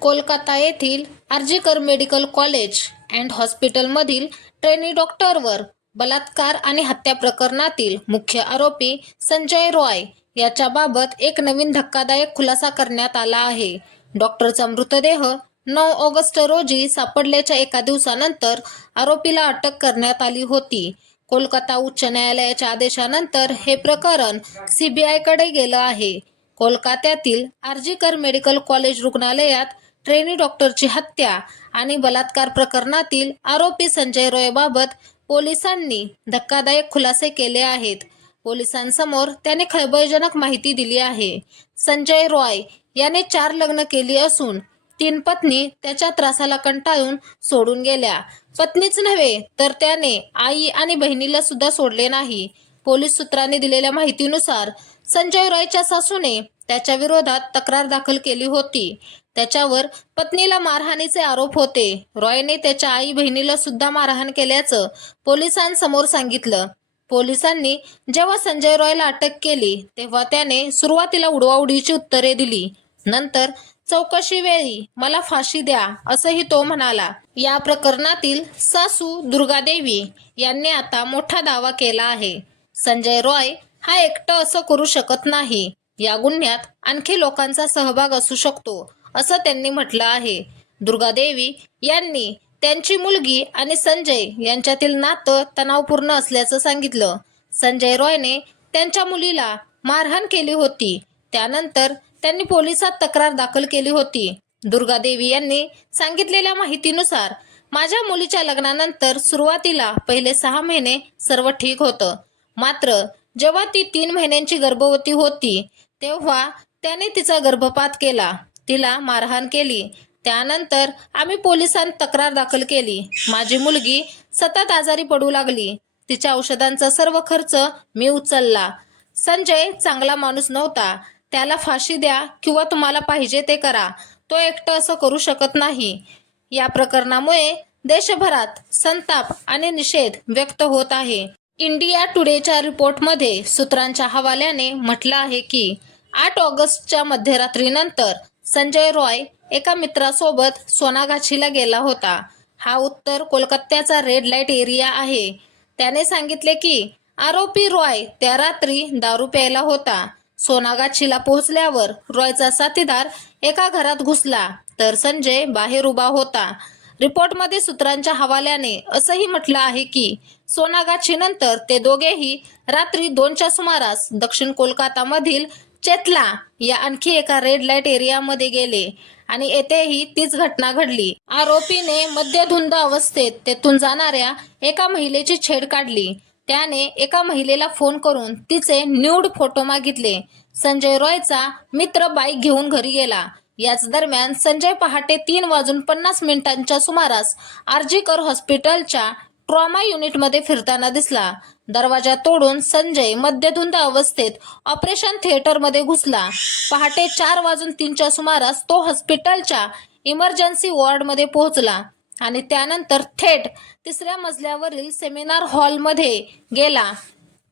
कोलकाता येथील RG Kar medical college and हॉस्पिटलमधील trainee डॉक्टरवर बलात्कार आणि हत्या प्रकरणातील मुख्य आरोपी संजय रॉय याच्याबाबत एक नवीन धक्कादायक खुलासा करण्यात आला आहे. डॉक्टरचा मृतदेह नऊ ऑगस्ट रोजी सापडल्याच्या एका दिवसानंतर आरोपीला अटक करण्यात आली होती. कोलकाता उच्च न्यायालयाच्या आदेशानंतर हे प्रकरण सीबीआयकडे गेलं आहे. कोलकात्यातील आर्जीकर मेडिकल कॉलेज रुग्णालयात ट्रेनी डॉक्टरची हत्या आणि बलात्कार प्रकरणातील आरोपी संजय रॉयबाबत पोलिसांनी धक्कादायक खुलासे केले आहेत. पोलिसांसमोर त्याने खळबळजनक माहिती दिली आहे. संजय रॉय याने चार लग्न केली असून तीन पत्नी त्याच्या त्रासाला कंटाळून सोडून गेल्या. पत्नीच नव्हे तर त्याने आई आणि बहिणीला सुद्धा सोडले नाही. पोलीस सूत्रांनी दिलेल्या माहितीनुसार संजय रॉयच्या सासूने त्याच्या विरोधात तक्रार दाखल केली होती. त्याच्यावर पत्नीला मारहाणीचे आरोप होते. रॉयने त्याच्या आई बहिणीला सुद्धा मारहाण केल्याचं पोलिसांसमोर सांगितलं. पोलिसांनी जेव्हा संजय रॉयला अटक केली तेव्हा त्याने सुरुवातीला उडवाउडीची उत्तरे दिली. नंतर चौकशी वेळी मला फाशी द्या असंही तो म्हणाला. या प्रकरणातील सासू दुर्गादेवी यांनी आता मोठा दावा केला आहे. संजय रॉय हा एकटं असं करू शकत नाही. या गुन्ह्यात आणखी लोकांचा सहभाग असू शकतो. असं त्यांनी म्हटलं आहे. दुर्गादेवी यांनी त्यांची मुलगी आणि संजय यांच्यातील नातं तणावपूर्ण असल्याचं सांगितलं. संजय रॉयने त्यांच्या मुलीला मारहाण केली होती. त्यानंतर त्यांनी पोलिसात तक्रार दाखल केली होती. दुर्गादेवी यांनी सांगितलेल्या माहितीनुसार माझ्या मुलीच्या लग्नानंतर सुरुवातीला पहिले सहा महिने सर्व ठीक होतं. मात्र जेव्हा ती तीन महिन्यांची गर्भवती होती तेव्हा त्याने तिचा गर्भपात केला. तिला मारहाण केली. त्यानंतर आम्ही पोलिसांत तक्रार दाखल केली. माझी मुलगी सतत आजारी पडू लागली. तिच्या औषधांचा सर्व खर्च मी उचलला. संजय चांगला माणूस नव्हता. त्याला फाशी द्या किंवा तुम्हाला पाहिजे ते करा. तो एकटं असं करू शकत नाही. या प्रकरणामुळे देशभरात संताप आणि निषेध व्यक्त होत आहे. इंडिया टुडेच्या रिपोर्टमध्ये सूत्रांच्या हवाल्याने म्हटलं आहे की आठ ऑगस्टच्या मध्यरात्रीनंतर संजय रॉय एका मित्रासोबत सोनागाछीला गेला होता. हा उत्तर कोलकात्याचा रेड लाइट एरिया आहे. त्याने सांगितले की आरोपी रॉय त्या रात्री दारू प्यायला होता. सोनागाछीला पोहोचल्यावर रॉयचा साथीदार एका घरात घुसला तर संजय बाहेर उभा होता. रिपोर्टमध्ये सूत्रांच्या हवाल्याने असंही म्हटलं आहे की सोनागाछीनंतर ते दोघेही रात्री दोनच्या सुमारास दक्षिण कोलकातामधील चेतला या आणखी एका रेड लाइट एरियामध्ये गेले आणि येथेही तीच घटना घडली. आरोपीने मद्यधुंद अवस्थेत तेथून जाणाऱ्या एका महिलेची छेड काढली. त्याने एका महिलेला फोन करून तिचे न्यूड फोटो मागितले. संजय रॉयचा मित्र बाईक घेऊन घरी गेला. याच दरम्यान संजय पहाटे तीन वाजून पन्नास मिनिटांच्या सुमारास आर्जीकर हॉस्पिटलच्या ट्रॉमा युनिटमध्ये फिरताना दिसला. दरवाजा तोडून संजय मद्यधुंद अवस्थेत ऑपरेशन थिएटरमध्ये घुसला. पहाटे चार वाजून तीनच्या सुमारास तो हॉस्पिटलच्या इमर्जन्सी वॉर्डमध्ये पोहोचला आणि त्यानंतर थेट तिसऱ्या मजल्यावरील सेमिनार हॉलमध्ये गेला.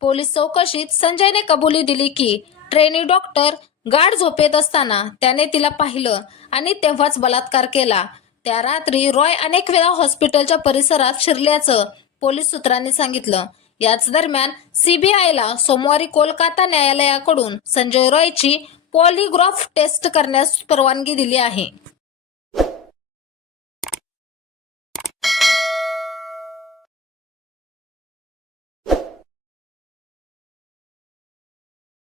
पोलीस चौकशीत संजयने कबुली दिली की ट्रेनी डॉक्टर गाढ झोपेत असताना त्याने तिला पाहिलं आणि तेव्हाच बलात्कार केला. त्या रात्री रॉय अनेक वेळा हॉस्पिटलच्या परिसरात शिरल्याचं पोलीस सूत्रांनी सांगितलं. याच दरम्यान सीबीआयला सोमवारी कोलकाता न्यायालयाकडून संजय रॉयची पॉलिग्राफ टेस्ट करण्यास परवानगी दिली आहे.